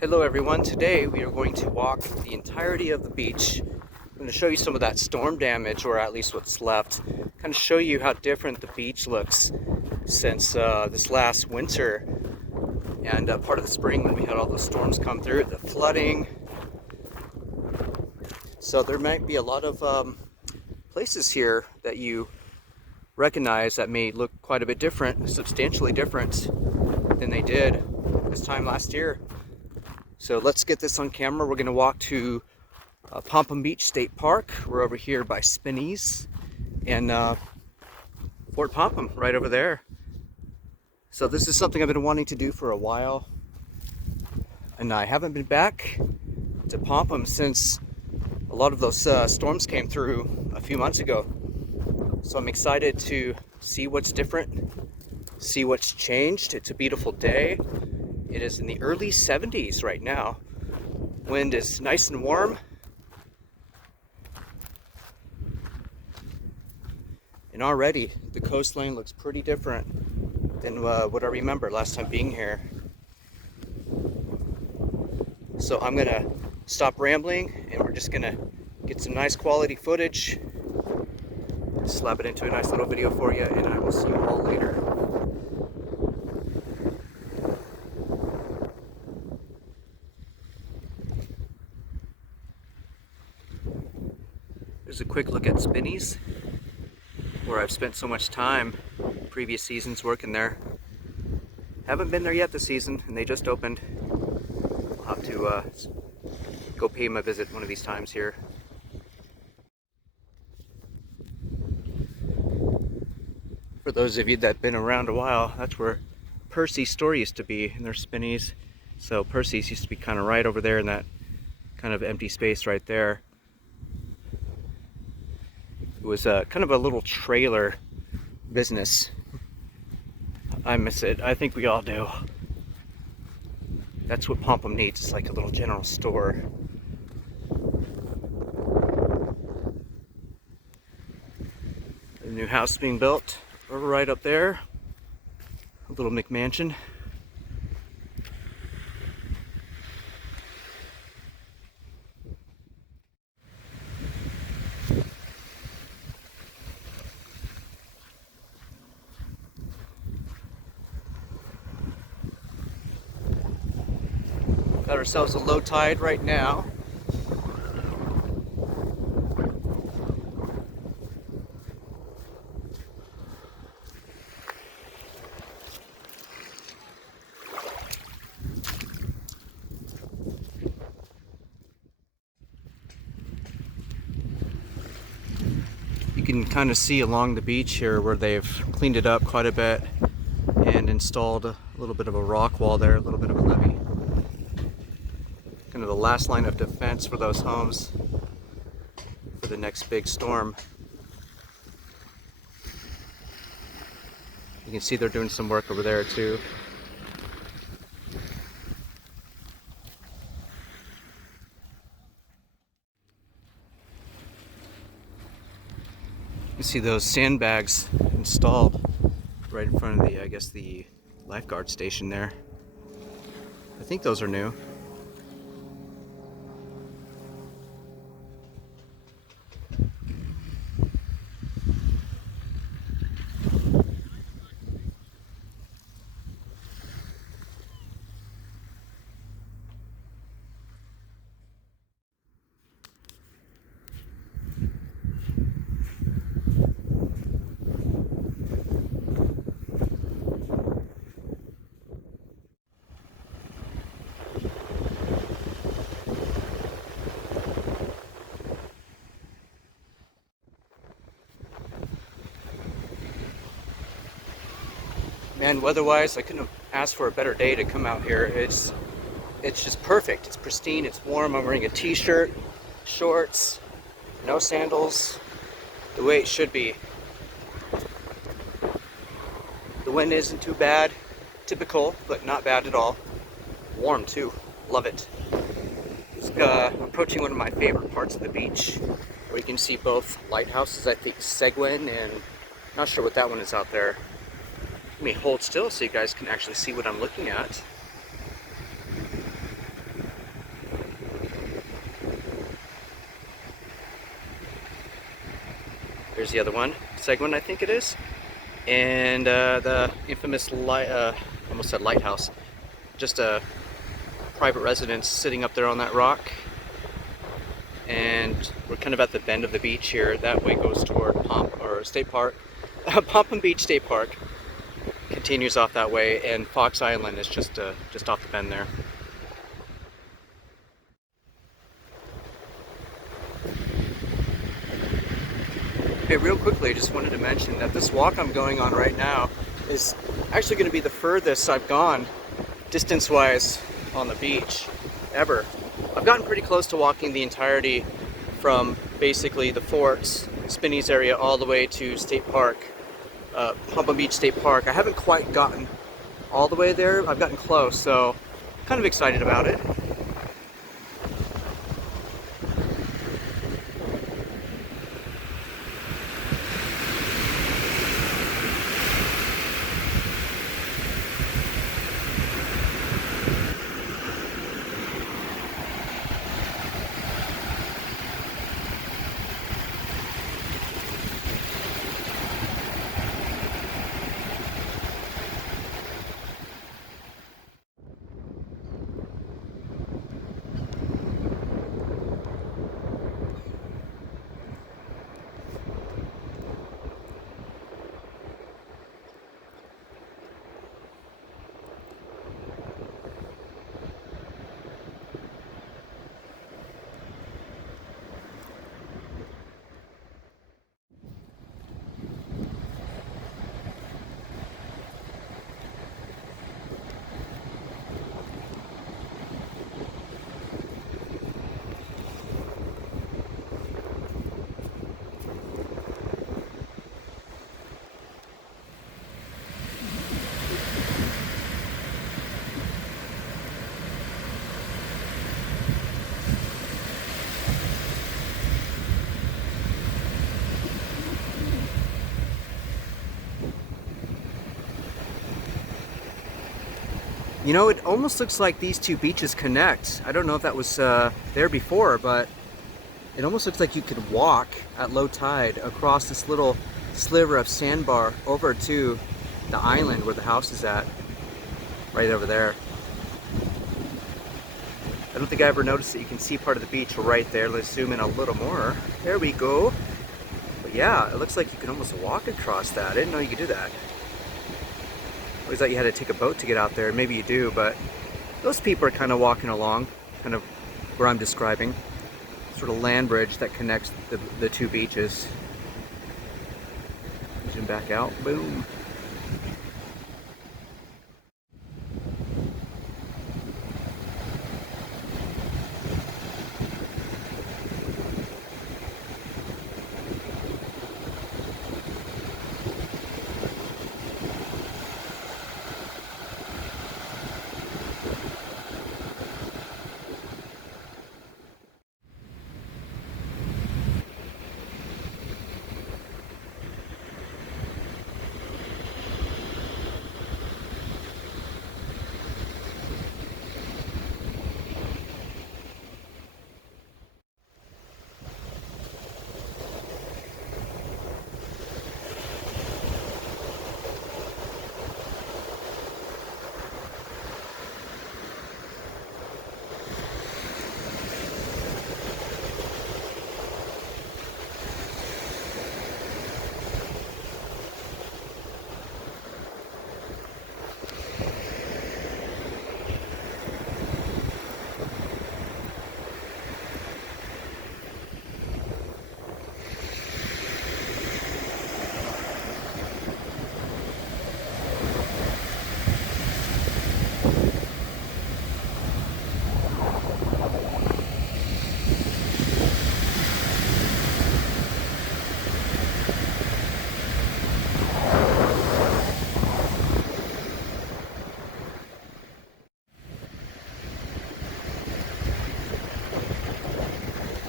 Hello everyone, today we are going to walk the entirety of the beach. I'm going to show you some of that storm damage, or at least what's left. Kind of show you how different the beach looks since this last winter and part of the spring when we had all those storms come through, the flooding. So there might be a lot of places here that you recognize that may look quite a bit different, substantially different than they did this time last year. So let's get this on camera. We're going to walk to Popham Beach State Park. We're over here by Spinney's and Fort Popham right over there. So this is something I've been wanting to do for a while, and I haven't been back to Popham since a lot of those storms came through a few months ago. So I'm excited to see what's different, see what's changed. It's a beautiful day. It is in the early 70s right now. Wind is nice and warm. And already the coastline looks pretty different than what I remember last time being here. So I'm gonna stop rambling and we're just gonna get some nice quality footage, slap it into a nice little video for you, and I will see you all later. There's a quick look at Spinney's, where I've spent so much time previous seasons working there. Haven't been there yet this season, and they just opened. I'll have to go pay them a visit one of these times here. For those of you that have been around a while, that's where Percy's store used to be, and there's Spinney's. So Percy's used to be kind of right over there in that kind of empty space right there. It was kind of a little trailer business. I miss it. I think we all do. That's what Popham needs. It's like a little general store. The new house being built over right up there. A little McMansion. Got ourselves a low tide right now. You can kind of see along the beach here where they've cleaned it up quite a bit and installed a little bit of a rock wall there, a little bit of a levee. Kind of the last line of defense for those homes for the next big storm. You can see they're doing some work over there too. You see those sandbags installed right in front of the, I guess, the lifeguard station there. I think those are new. Man, weather-wise, I couldn't have asked for a better day to come out here. It's just perfect. It's pristine, it's warm. I'm wearing a t-shirt, shorts, no sandals, the way it should be. The wind isn't too bad, typical, but not bad at all. Warm too, love it. Just approaching one of my favorite parts of the beach, where you can see both lighthouses. I think Seguin, and not sure what that one is out there. Let me hold still so you guys can actually see what I'm looking at. There's the other one, Seguin, I think it is. And the infamous almost said lighthouse. Just a private residence sitting up there on that rock. And we're kind of at the bend of the beach here. That way goes toward State Park. Popham Beach State Park continues off that way, and Fox Island is just off the bend there. Hey, real quickly, I just wanted to mention that this walk I'm going on right now is actually going to be the furthest I've gone distance-wise on the beach ever. I've gotten pretty close to walking the entirety from basically the forts, Spinney's area, all the way to State Park, Popham Beach State Park. I haven't quite gotten all the way there. I've gotten close, so kind of excited about it. You know, it almost looks like these two beaches connect. I don't know if that was there before, but it almost looks like you could walk at low tide across this little sliver of sandbar over to the island where the house is at, right over there. I don't think I ever noticed that you can see part of the beach right there. Let's zoom in a little more. There we go. But yeah, it looks like you can almost walk across that. I didn't know you could do that. I always thought you had to take a boat to get out there. Maybe you do, but those people are kind of walking along, kind of where I'm describing. Sort of land bridge that connects the two beaches. Zoom back out, boom.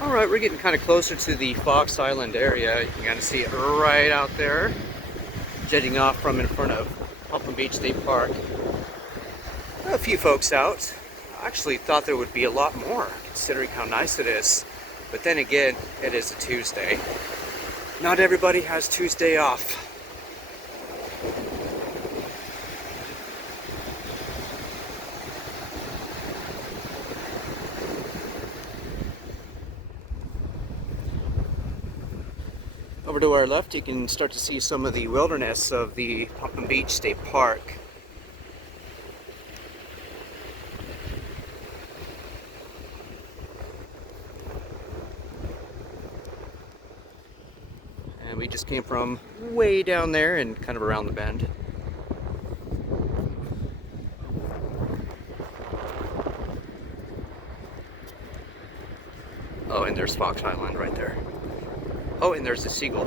Alright, we're getting kind of closer to the Fox Island area. You can kind of see it right out there, jetting off from in front of Popham Beach State Park. A few folks out. I actually thought there would be a lot more, considering how nice it is. But then again, it is a Tuesday. Not everybody has Tuesday off. Over to our left, you can start to see some of the wilderness of the Popham Beach State Park. And we just came from way down there and kind of around the bend. Oh, and there's Fox Island right there. Oh, and there's the seagull.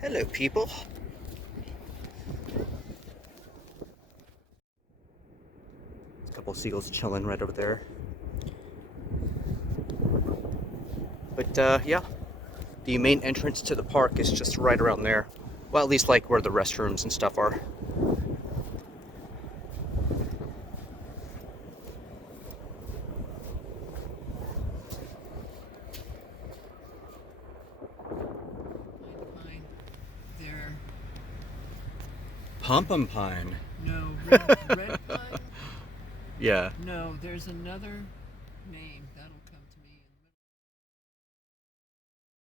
Hello, people. A couple seagulls chilling right over there. But yeah, the main entrance to the park is just right around there. Well, at least like where the restrooms and stuff are. There. Popham pine. No, red pine? Yeah. No, there's another name.